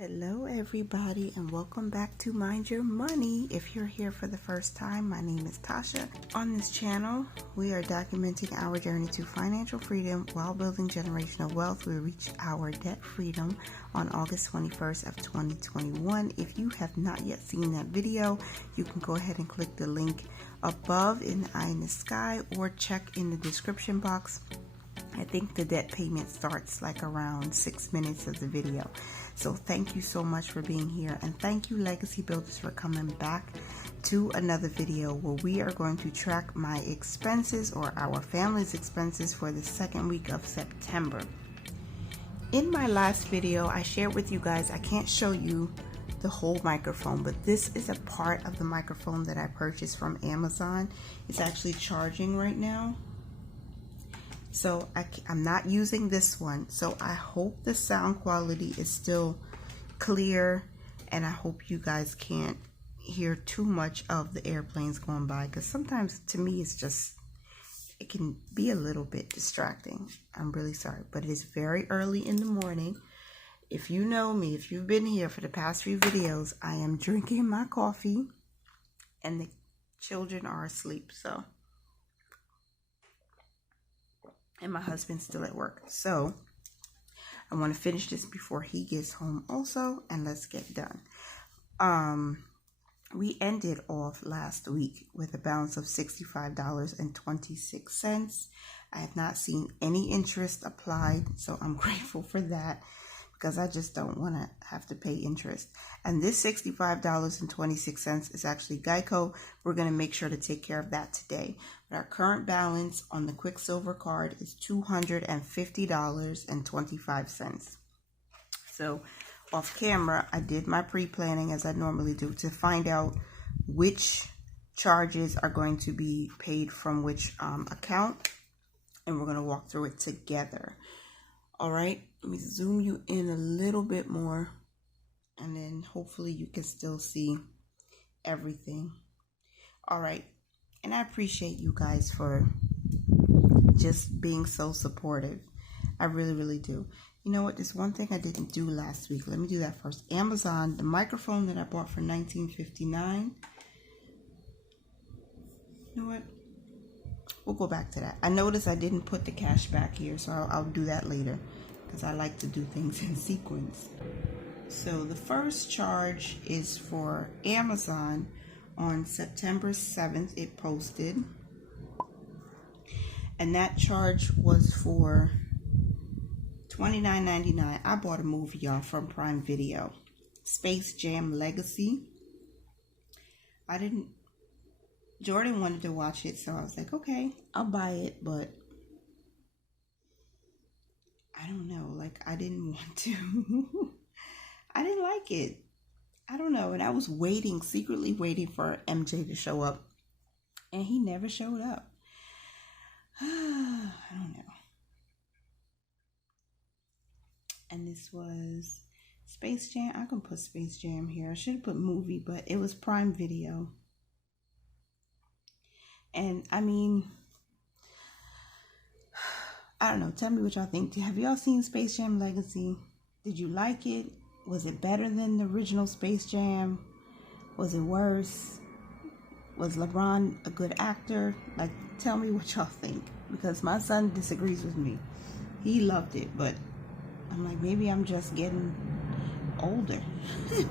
Hello everybody and welcome back to Mind Your Money. If you're here for the first time, my name is Tasha. On this channel, we are documenting our journey to financial freedom while building generational wealth. We reached our debt freedom on August 21st of 2021. If you have not yet seen that video, you can go ahead and click the link above in the eye in the sky or check in the description box. I think the debt payment starts like around 6 minutes of the video. So thank you so much for being here, and thank you Legacy Builders for coming back to another video where we are going to track my expenses or our family's expenses for the second week of September. In my last video, I shared with you guys, I can't show you the whole microphone, but this is a part of the microphone that I purchased from Amazon. It's actually charging right now. So I'm not using this one, so I hope the sound quality is still clear, and I hope you guys can't hear too much of the airplanes going by, because sometimes to me it can be a little bit distracting. I'm really sorry, but it is very early in the morning. If you know me, if you've been here for the past few videos, I am drinking my coffee and the children are asleep, and my husband's still at work. So I want to finish this before he gets home also, and let's get done. We ended off last week with a balance of $65.26. I have not seen any interest applied, so I'm grateful for that, because I just don't want to have to pay interest. And this $65.26 is actually Geico. We're going to make sure to take care of that today. But our current balance on the Quicksilver card is $250.25. So off camera, I did my pre-planning as I normally do to find out which charges are going to be paid from which account. And we're going to walk through it together. All right, let me zoom you in a little bit more, and then hopefully you can still see everything. All right, and I appreciate you guys for just being so supportive. I really, really do. You know what? There's one thing I didn't do last week. Let me do that first. Amazon, the microphone that I bought for $19.59. You know what? We'll go back to that. I noticed I didn't put the cash back here, so I'll do that later, because I like to do things in sequence. So the first charge is for Amazon. On September 7th, it posted. And that charge was for $29.99. I bought a movie, y'all, from Prime Video. Space Jam Legacy. Jordan wanted to watch it, so I was like, okay, I'll buy it, but I don't know, like, I didn't want to. I didn't like it. I don't know, and I was secretly waiting for MJ to show up, and he never showed up. I don't know. And this was Space Jam. I can put Space Jam here. I should have put movie, but it was Prime Video. And I mean, I don't know. Tell me what y'all think. Have y'all seen Space Jam Legacy? Did you like it? Was it better than the original Space Jam? Was it worse? Was LeBron a good actor? Like, tell me what y'all think. Because my son disagrees with me. He loved it, but I'm like, maybe I'm just getting older.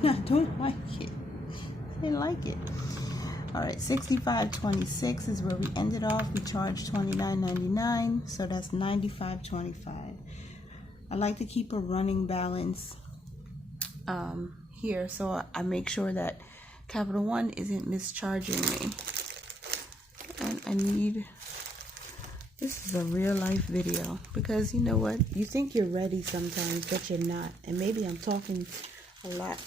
I don't like it. I didn't like it. All right, $65.26 is where we ended off. We charged $29.99, so that's $95.25. I like to keep a running balance here, so I make sure that Capital One isn't mischarging me. And I need, this is a real life video, because you know what? You think you're ready sometimes, but you're not. And maybe I'm talking a lot,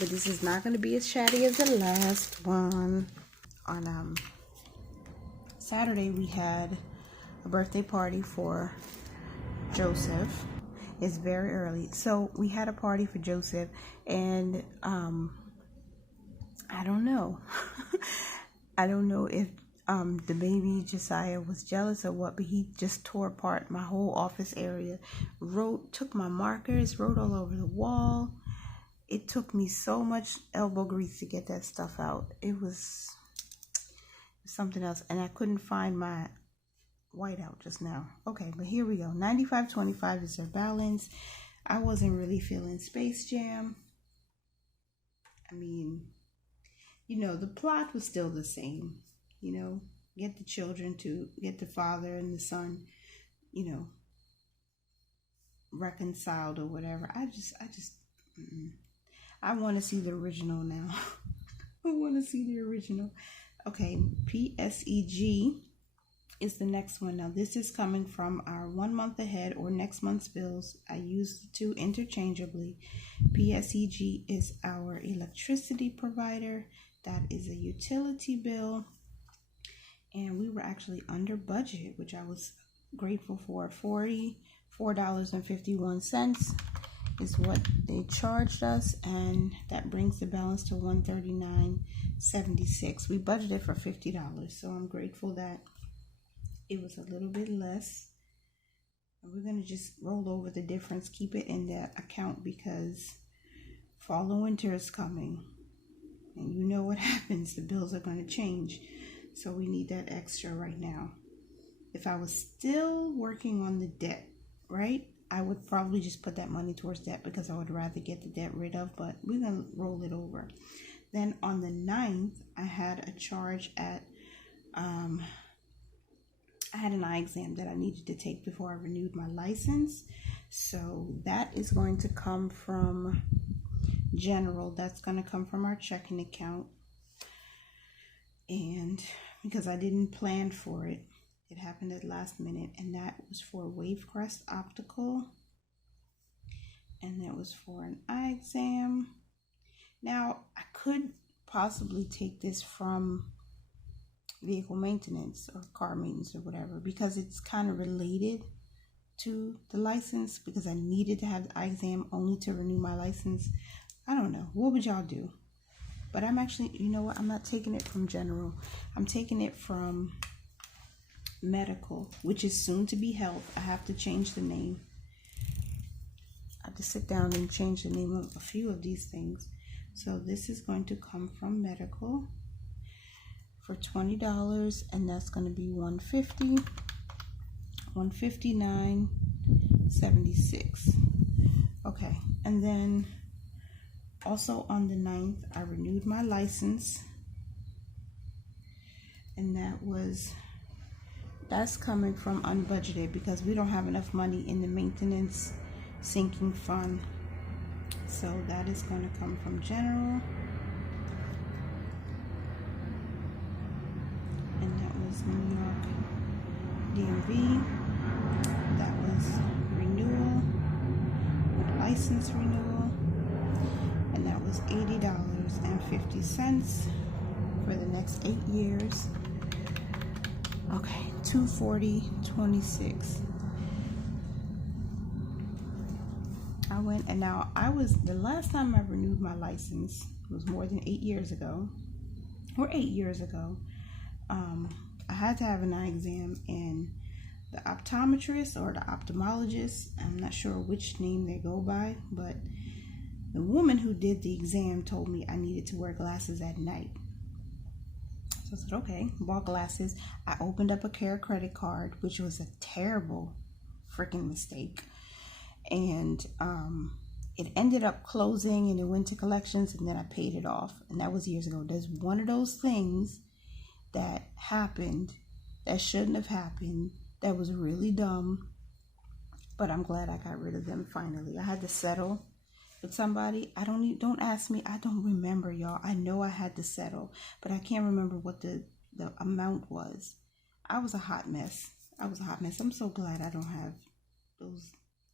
but this is not going to be as chatty as the last one. On Saturday, we had a birthday party for Joseph. It's very early. So we had a party for Joseph, and I don't know. I don't know if the baby Josiah was jealous or what, but he just tore apart my whole office area. Took my markers, wrote all over the wall. It took me so much elbow grease to get that stuff out. It was something else. And I couldn't find my whiteout just now. Okay, but here we go. 95.25 is their balance. I wasn't really feeling Space Jam. I mean, you know, the plot was still the same. You know, get the children to get the father and the son, you know, reconciled or whatever. I want to see the original now. I want to see the original. Okay, PSEG is the next one. Now this is coming from our 1 month ahead or next month's bills. I use the two interchangeably. PSEG is our electricity provider. That is a utility bill. And we were actually under budget, which I was grateful for. $44.51 is what they charged us, and that brings the balance to $139.76. We budgeted for $50, so I'm grateful that it was a little bit less. And we're going to just roll over the difference, keep it in the account, because fall and winter is coming. And you know what happens, the bills are going to change. So we need that extra right now. If I was still working on the debt, right, I would probably just put that money towards debt because I would rather get the debt rid of, but we're going to roll it over. Then on the 9th, I had a charge at, I had an eye exam that I needed to take before I renewed my license. So that is going to come from general. That's going to come from our checking account. And because I didn't plan for it, it happened at last minute, and that was for Wavecrest Optical, and that was for an eye exam. Now, I could possibly take this from vehicle maintenance or car maintenance or whatever, because it's kind of related to the license, because I needed to have the eye exam only to renew my license. I don't know. What would y'all do? But I'm actually, you know what? I'm not taking it from general. I'm taking it from medical, which is soon to be health. I have to change the name. I have to sit down and change the name of a few of these things. So this is going to come from medical for $20, and that's going to be $150, $159.76. Okay, and then also on the 9th, I renewed my license, and that's coming from unbudgeted because we don't have enough money in the maintenance sinking fund. So that is going to come from general. And that was New York DMV. That was renewal, license renewal. And that was $80.50 for the next 8 years. Okay, $240.26. I went, and now the last time I renewed my license was more than 8 years ago, or 8 years ago. I had to have an eye exam, and the optometrist or the ophthalmologist, I'm not sure which name they go by, but the woman who did the exam told me I needed to wear glasses at night. So I said, okay, bought glasses. I opened up a Care credit card, which was a terrible freaking mistake. And it ended up closing, and it went to collections, and then I paid it off. And that was years ago. There's one of those things that happened that shouldn't have happened, that was really dumb. But I'm glad I got rid of them finally. I had to settle with somebody. Don't ask me. I don't remember, y'all. I know I had to settle, but I can't remember what the amount was. I was a hot mess. I'm so glad I don't have those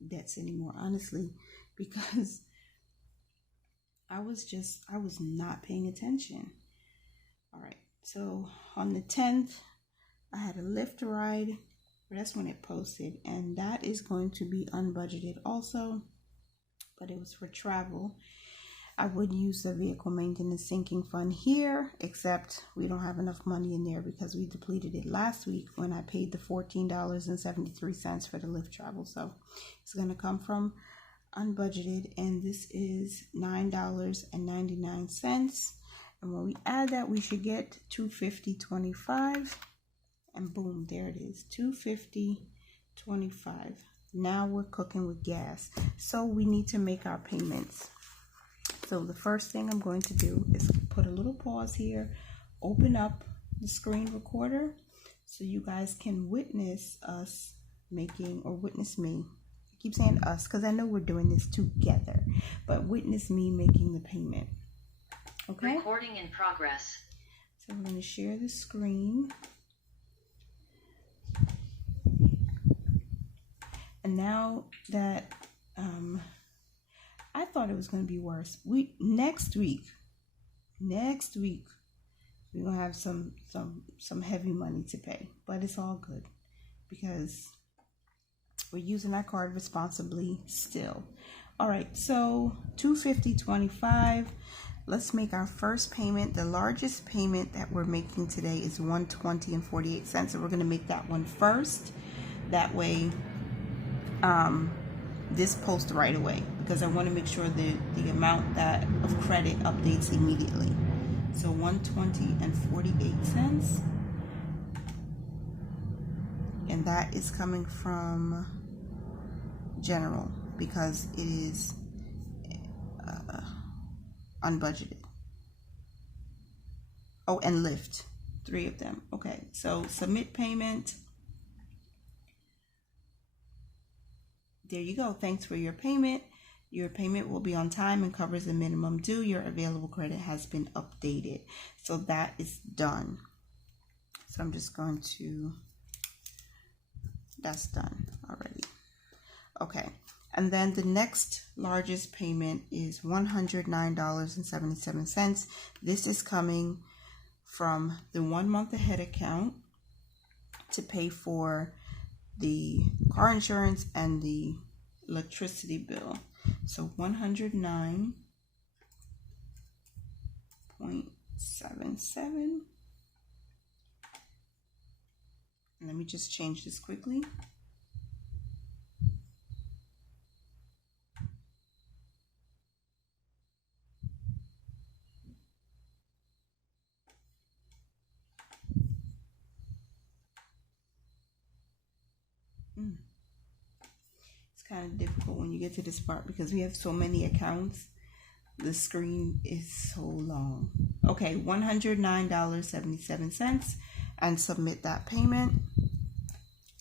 debts anymore, honestly, because I was not paying attention. All right. So on the 10th, I had a Lyft ride. That's when it posted, and that is going to be unbudgeted also, but it was for travel. I would use the vehicle maintenance sinking fund here, except we don't have enough money in there because we depleted it last week when I paid the $14.73 for the Lyft travel. So it's going to come from unbudgeted, and this is $9.99. And when we add that, we should get $250.25, and boom, there it is, $250.25. Now we're cooking with gas. So we need to make our payments. So the first thing I'm going to do is put a little pause here, open up the screen recorder so you guys can witness us making, or witness me. I keep saying us because I know we're doing this together, but witness me making the payment. Okay? Recording in progress. So I'm going to share the screen. And now that I thought it was going to be worse. Next week we're going to have some heavy money to pay, but it's all good because we're using our card responsibly still. All right, so $250.25. Let's make our first payment. The largest payment that we're making today is $120.48. So we're going to make that one first. That way this posts right away, because I want to make sure the amount that of credit updates immediately. So $120.48, and that is coming from general because it is unbudgeted. Oh, and Lyft, 3 of them. Okay, so submit payment. There you go. Thanks for your payment. Your payment will be on time and covers the minimum due. Your available credit has been updated. So that is done. So I'm just going to, that's done already. Okay. And then the next largest payment is $109.77. This is coming from the 1 month ahead account to pay for the car insurance and the electricity bill. So $109.77. Let me just change this quickly. It's kind of difficult when you get to this part because we have so many accounts. The screen is so long. Okay, $109.77, and submit that payment.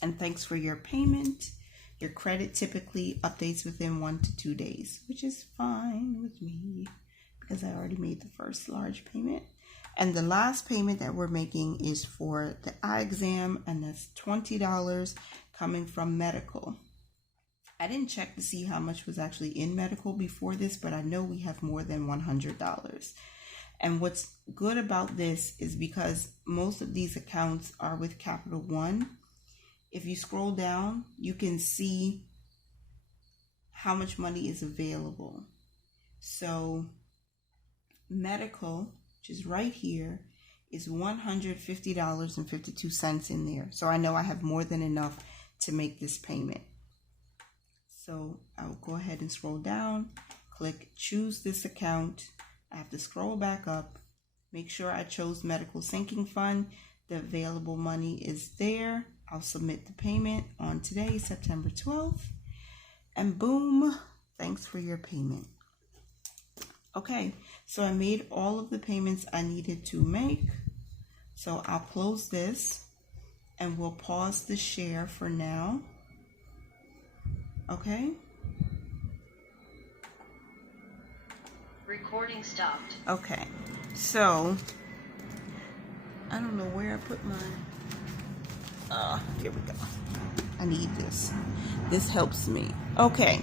And thanks for your payment. Your credit typically updates within 1 to 2 days, which is fine with me because I already made the first large payment. And the last payment that we're making is for the eye exam, and that's $20 coming from medical. I didn't check to see how much was actually in medical before this, but I know we have more than $100. And what's good about this is because most of these accounts are with Capital One. If you scroll down, you can see how much money is available. So medical, which is right here, is $150.52 in there. So I know I have more than enough to make this payment. So I'll go ahead and scroll down, click choose this account. I have to scroll back up, make sure I chose medical sinking fund. The available money is there. I'll submit the payment on today, September 12th, and boom, thanks for your payment. Okay, so I made all of the payments I needed to make. So I'll close this and we'll pause the share for now. Okay. Recording stopped. Okay, so I don't know where I put my, here we go. I need this. This helps me. Okay.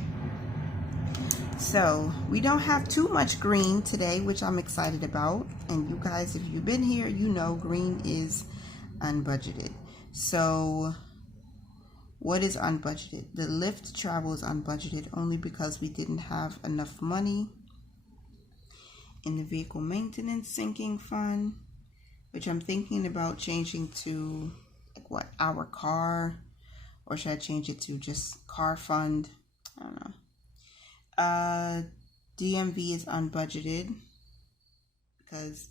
So we don't have too much green today, which I'm excited about. And you guys, if you've been here, you know green is unbudgeted. So what is unbudgeted? The Lyft travel is unbudgeted only because we didn't have enough money in the vehicle maintenance sinking fund, which I'm thinking about changing to like what, our car, or should I change it to just car fund? I don't know. DMV is unbudgeted because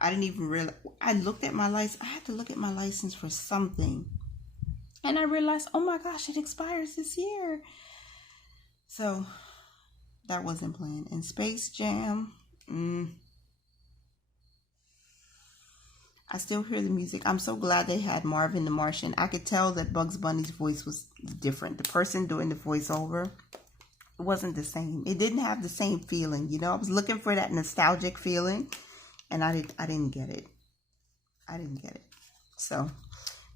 I didn't even realize. I looked at my license. I had to look at my license for something, and I realized, oh my gosh, it expires this year. So that wasn't planned. And Space Jam, I still hear the music. I'm so glad they had Marvin the Martian. I could tell that Bugs Bunny's voice was different. The person doing the voiceover, it wasn't the same. It didn't have the same feeling. You know, I was looking for that nostalgic feeling, and I didn't get it. I didn't get it. So,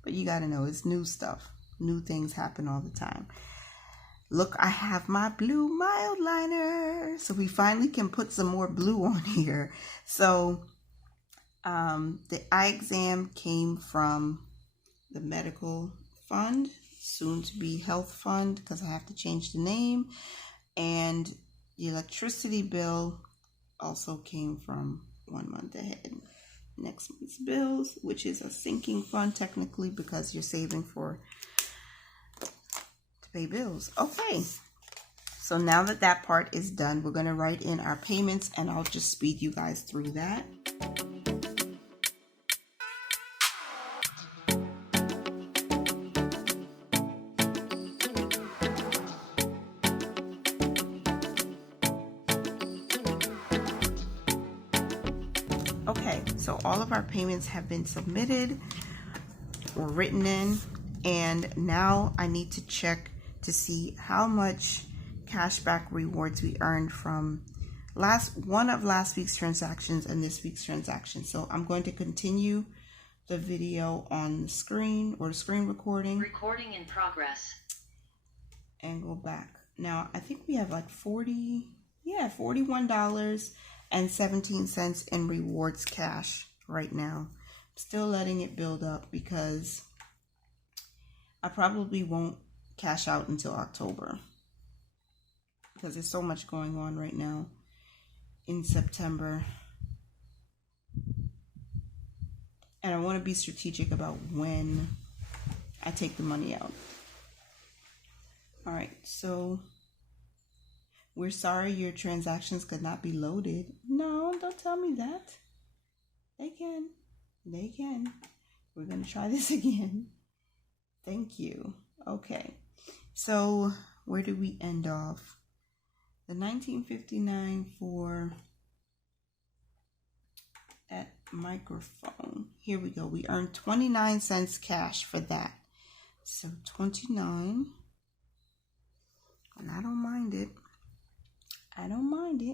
but you got to know, it's new stuff. New things happen all the time. Look, I have my blue mild liner. So we finally can put some more blue on here. So the eye exam came from the medical fund, soon to be health fund, because I have to change the name. And the electricity bill also came from 1 month ahead. Next month's bills, which is a sinking fund technically because you're saving to pay bills. Okay, so now that that part is done, we're going to write in our payments, and I'll just speed you guys through that. Okay, so all of our payments have been submitted or written in, and now I need to check to see how much cashback rewards we earned from one of last week's transactions and this week's transaction. So I'm going to continue the video on the screen, or the screen recording. Recording in progress. And go back. Now I think we have like $41.17 in rewards cash right now. I'm still letting it build up because I probably won't cash out until October, because there's so much going on right now in September, and I want to be strategic about when I take the money out. All right, so we're sorry your transactions could not be loaded. No, don't tell me that. They can. We're going to try this again. Thank you. Okay, so where do we end off? The $19.59 for that microphone. Here we go. We earned 29 cents cash for that. So 29. And I don't mind it.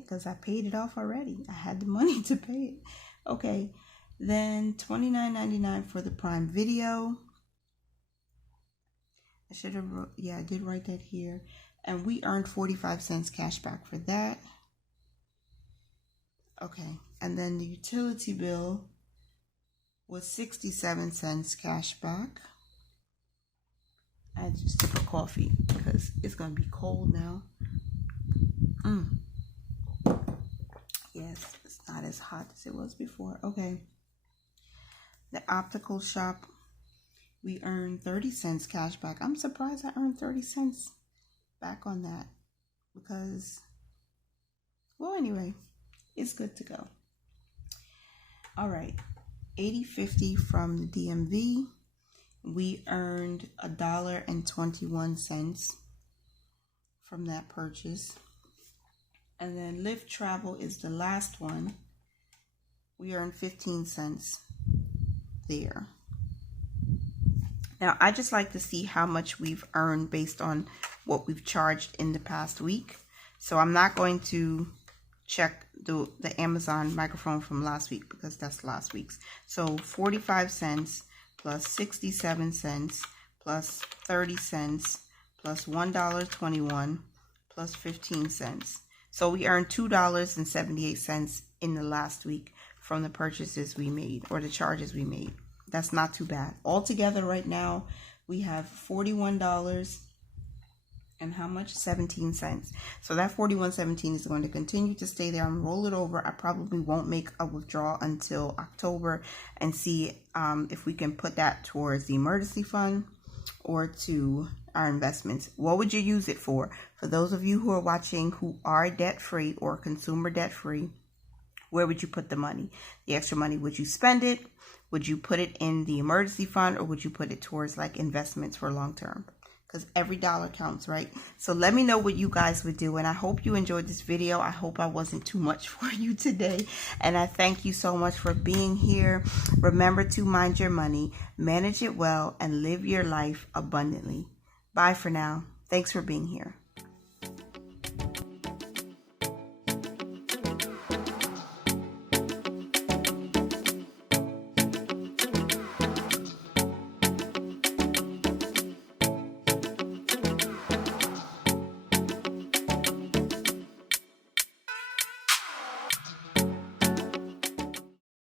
Because I paid it off already. I had the money to pay it. Okay. Then $29.99 for the Prime Video. I should have, I did write that here. And we earned 45 cents cash back for that. Okay. And then the utility bill was 67 cents cash back. I just took a coffee because it's going to be cold now. Yes, it's not as hot as it was before. Okay. The optical shop, we earned 30 cents cash back. I'm surprised I earned 30 cents back on that because, well, anyway, it's good to go. All right. 80.50 from the DMV. We earned $1.21 from that purchase. And then Lyft Travel is the last one. We earned 15 cents there. Now, I just like to see how much we've earned based on what we've charged in the past week. So I'm not going to check the Amazon microphone from last week because that's last week's. So 45 cents plus 67 cents plus 30 cents plus $1.21 plus 15 cents. So we earned $2.78 in the last week from the purchases we made, or the charges we made. That's not too bad. Altogether right now, we have $41 and how much? 17 cents. So that $41.17 is going to continue to stay there and roll it over. I probably won't make a withdrawal until October and see if we can put that towards the emergency fund or to our investments. What would you use it for? For those of you who are watching who are debt-free or consumer debt-free, where would you put the money? The extra money, would you spend it? Would you put it in the emergency fund, or would you put it towards like investments for long term? Because every dollar counts, right? So let me know what you guys would do. And I hope you enjoyed this video. I hope I wasn't too much for you today. And I thank you so much for being here. Remember to mind your money, manage it well, and live your life abundantly. Bye for now. Thanks for being here.